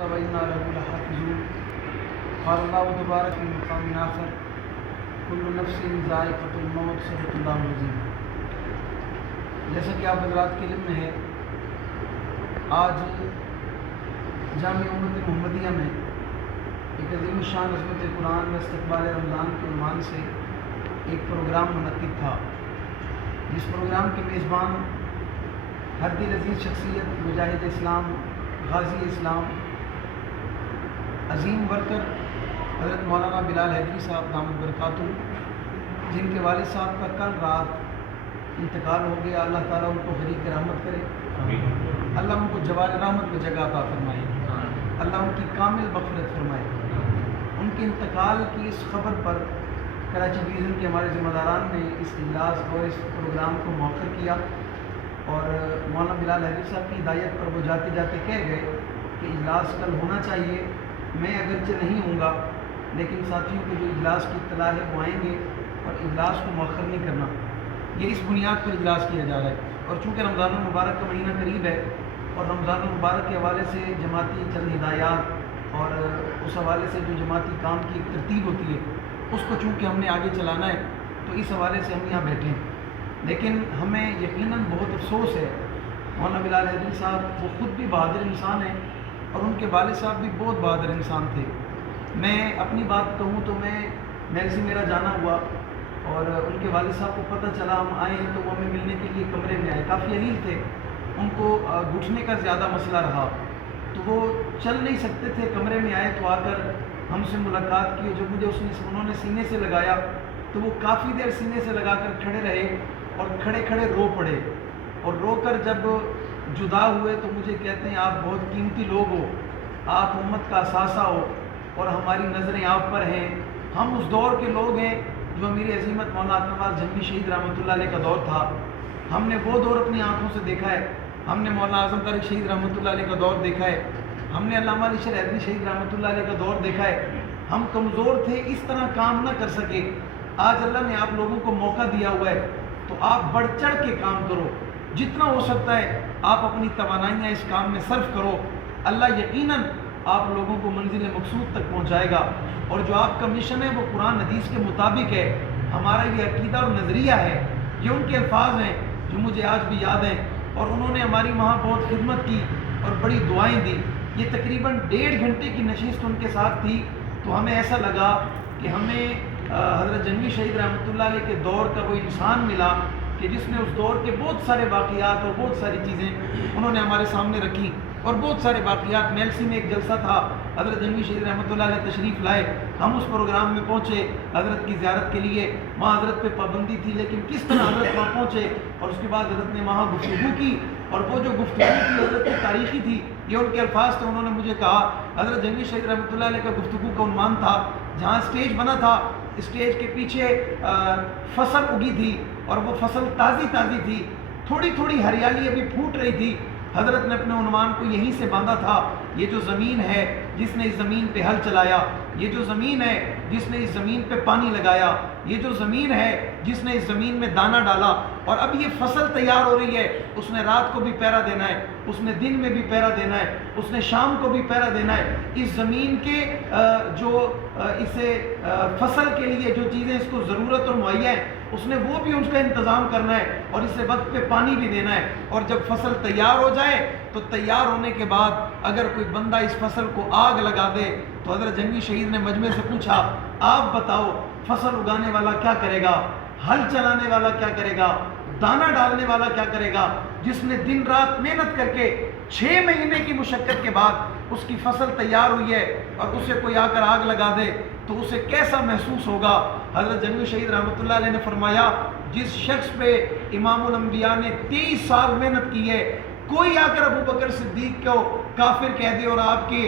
وَإِنَّا لَهُ لَحَافِظُونَ قال اللہ تبارک فی مقام آخر کل نفس ذائقۃ الموت صدق اللہ العظیم۔ جیسا کہ آپ حضرات کے علم میں ہے، آج جامع امت محمدیہ میں ایک عظیم الشان عظمت قرآن و استقبال رمضان کے عنوان سے ایک پروگرام منعقد تھا، جس پروگرام کے میزبان ہر دل عزیز شخصیت، مجاہد اسلام، غازی اسلام، عظیم ورکر حضرت مولانا بلال حیدری صاحب دامت برکاتہ، جن کے والد صاحب کا کل رات انتقال ہو گیا۔ اللہ تعالیٰ ان کو غریق رحمت کرے، اللہ ان کو جوار رحمت میں جگہ عطا فرمائے، اللہ ان کی کامل مغفرت فرمائے۔ ان کے انتقال کی اس خبر پر کراچی ڈویژن کے ہمارے ذمہ داران نے اس اجلاس اور اس پروگرام کو مؤخر کیا، اور مولانا بلال حیدری صاحب کی ہدایت پر وہ جاتے جاتے کہہ گئے کہ اجلاس کل ہونا چاہیے۔ میں اگرچہ نہیں ہوں گا، لیکن ساتھیوں کو جو اجلاس کی اطلاع ہے وہ آئیں گے، اور اجلاس کو مؤخر نہیں کرنا۔ یہ اس بنیاد پر اجلاس کیا جا رہا ہے، اور چونکہ رمضان المبارک کا مہینہ قریب ہے، اور رمضان المبارک کے حوالے سے جماعتی چند ہدایات اور اس حوالے سے جو جماعتی کام کی ایک ترتیب ہوتی ہے، اس کو چونکہ ہم نے آگے چلانا ہے، تو اس حوالے سے ہم یہاں بیٹھے ہیں۔ لیکن ہمیں یقیناً بہت افسوس ہے، مولانا بلال حیدری صاحب وہ خود بھی بہادر انسان ہیں، اور ان کے والد صاحب بھی بہت بہادر انسان تھے۔ میں اپنی بات کہوں تو میرے سے میرا جانا ہوا، اور ان کے والد صاحب کو پتہ چلا، ہم آئے ہیں تو وہ ہمیں ملنے کے لیے کمرے میں آئے۔ کافی علیل تھے، ان کو گھٹنے کا زیادہ مسئلہ رہا، تو وہ چل نہیں سکتے تھے۔ کمرے میں آئے تو آ کر ہم سے ملاقات کی، جو مجھے انہوں نے سینے سے لگایا، تو وہ کافی دیر سینے سے لگا کر کھڑے رہے، اور کھڑے کھڑے رو پڑے، اور رو کر جب جدا ہوئے تو مجھے کہتے ہیں آپ بہت قیمتی لوگ ہو، آپ امت کا اثاثہ ہو، اور ہماری نظریں آپ پر ہیں۔ ہم اس دور کے لوگ ہیں جو امیر عظیمت مولانا نواز جھنگی شہید رحمۃ اللہ علیہ کا دور تھا، ہم نے وہ دور اپنی آنکھوں سے دیکھا ہے۔ ہم نے مولانا اعظم طارق شہید رحمۃ اللہ علیہ کا دور دیکھا ہے، ہم نے علامہ علی شیر حیدری شہید رحمۃ اللہ علیہ کا دور دیکھا ہے۔ ہم کمزور تھے، اس طرح کام نہ کر سکے۔ آج اللہ نے آپ لوگوں کو موقع دیا ہوا ہے، تو آپ بڑھ چڑھ کے کام کرو، جتنا ہو سکتا ہے آپ اپنی توانائیاں اس کام میں صرف کرو۔ اللہ یقیناً آپ لوگوں کو منزل مقصود تک پہنچائے گا، اور جو آپ کا مشن ہے وہ قرآن حدیث کے مطابق ہے۔ ہمارا یہ عقیدہ اور نظریہ ہے، یہ ان کے الفاظ ہیں جو مجھے آج بھی یاد ہیں، اور انہوں نے ہماری وہاں بہت خدمت کی اور بڑی دعائیں دی۔ یہ تقریباً 1.5 گھنٹے کی نشست ان کے ساتھ تھی، تو ہمیں ایسا لگا کہ ہمیں حضرت جنگی شہید رحمۃ اللہ علیہ کے دور کا وہ انسان ملا کہ جس نے اس دور کے بہت سارے واقعات اور بہت ساری چیزیں انہوں نے ہمارے سامنے رکھی، اور بہت سارے واقعات۔ میلسی میں ایک جلسہ تھا، حضرت جنگی شہید رحمۃ اللہ علیہ تشریف لائے، ہم اس پروگرام میں پہنچے حضرت کی زیارت کے لیے۔ وہاں حضرت پہ پابندی تھی، لیکن کس طرح حضرت وہاں پہنچے، اور اس کے بعد حضرت نے وہاں گفتگو کی، اور وہ جو گفتگو کی حضرت کی تاریخی تھی، یہ ان کے الفاظ تھے۔ انہوں نے مجھے کہا حضرت جنگی شہید رحمۃ اللہ علیہ کا گفتگو کا عنوان تھا، جہاں اسٹیج بنا تھا، اسٹیج کے پیچھے فصل اگی تھی، اور وہ فصل تازی تازی تھی، تھوڑی تھوڑی ہریالی ابھی پھوٹ رہی تھی۔ حضرت نے اپنے عنوان کو یہیں سے باندھا تھا، یہ جو زمین ہے جس نے اس زمین پہ ہل چلایا، یہ جو زمین ہے جس نے اس زمین پہ پانی لگایا، یہ جو زمین ہے جس نے اس زمین میں دانہ ڈالا، اور اب یہ فصل تیار ہو رہی ہے، اس نے رات کو بھی پہرا دینا ہے، اس نے دن میں بھی پہرا دینا ہے، اس نے شام کو بھی پہرا دینا ہے۔ اس زمین کے جو اسے فصل کے لیے جو چیزیں اس کو ضرورت اور مہیا ہیں، اس نے وہ بھی اس کا انتظام کرنا ہے، اور اسے وقت پہ پانی بھی دینا ہے۔ اور جب فصل تیار ہو جائے تو تیار ہونے کے بعد اگر کوئی بندہ اس فصل کو آگ لگا دے، تو حضرت جنگی شہید نے مجمع سے پوچھا آپ بتاؤ فصل اگانے والا کیا کرے گا، ہل چلانے والا کیا کرے گا، دانہ ڈالنے والا کیا کرے گا؟ جس نے دن رات محنت کر کے 6 مہینے کی مشقت کے بعد اس کی فصل تیار ہوئی ہے، اور اسے کوئی آ کر آگ لگا دے تو اسے کیسا محسوس ہوگا؟ حضرت جنگی شہید رحمۃ اللہ علیہ نے فرمایا جس شخص پہ امام الانبیاء نے 23 سال محنت کی ہے، کوئی آ کر ابو بکر صدیق کو کافر کہہ دے اور آپ کے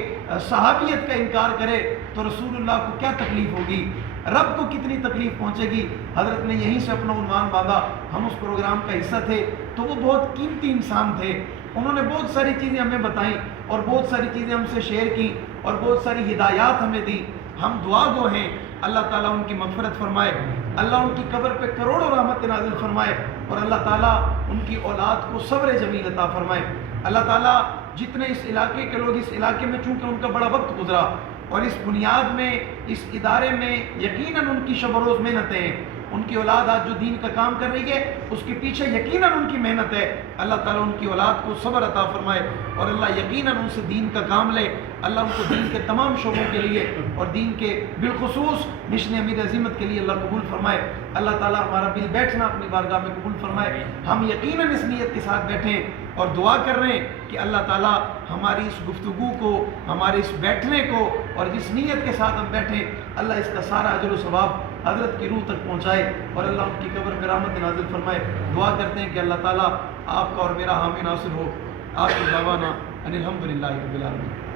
صحابیت کا انکار کرے، تو رسول اللہ کو کیا تکلیف ہوگی، رب کو کتنی تکلیف پہنچے گی؟ حضرت نے یہیں سے اپنا عنوان باندھا۔ ہم اس پروگرام کا حصہ تھے، تو وہ بہت قیمتی انسان تھے، انہوں نے بہت ساری چیزیں ہمیں بتائیں، اور بہت ساری چیزیں ہم سے شیئر کی، اور بہت ساری ہدایات ہمیں دی۔ ہم دعا گو ہیں، اللہ تعالیٰ ان کی مغفرت فرمائے، اللہ ان کی قبر پہ کروڑوں رحمت نازل فرمائے، اور اللہ تعالیٰ ان کی اولاد کو صبر جمیل عطا فرمائے۔ اللہ تعالیٰ جتنے اس علاقے کے لوگ، اس علاقے میں چونکہ ان کا بڑا وقت گزرا اور اس بنیاد میں، اس ادارے میں یقیناً ان کی شب و روز محنتیں ہیں، ان کی اولاد آج جو دین کا کام کر رہی ہے اس کے پیچھے یقیناً ان کی محنت ہے۔ اللہ تعالیٰ ان کی اولاد کو صبر عطا فرمائے اور اللہ یقیناً ان سے دین کا کام لے۔ اللہ ان کو دین کے تمام شعبوں کے لیے اور دین کے بالخصوص مشن امیر عظیمت کے لیے اللہ قبول فرمائے۔ اللہ تعالیٰ ہمارا بل بیٹھنا اپنی بارگاہ میں قبول فرمائے۔ ہم یقیناً اس نیت کے ساتھ بیٹھیں اور دعا کر رہے ہیں کہ اللہ تعالیٰ ہماری اس گفتگو کو، ہمارے اس بیٹھنے کو اور جس نیت کے ساتھ ہم بیٹھیں، اللہ اس کا سارا اجر و ثواب حضرت کی روح تک پہنچائے اور اللہ ان کی قبر پہ رحمت نازل فرمائے۔ دعا کرتے ہیں کہ اللہ تعالیٰ آپ کا اور میرا حامی ناصر ہو۔ آخر دعوانا ان الحمدللہ رب العالمین۔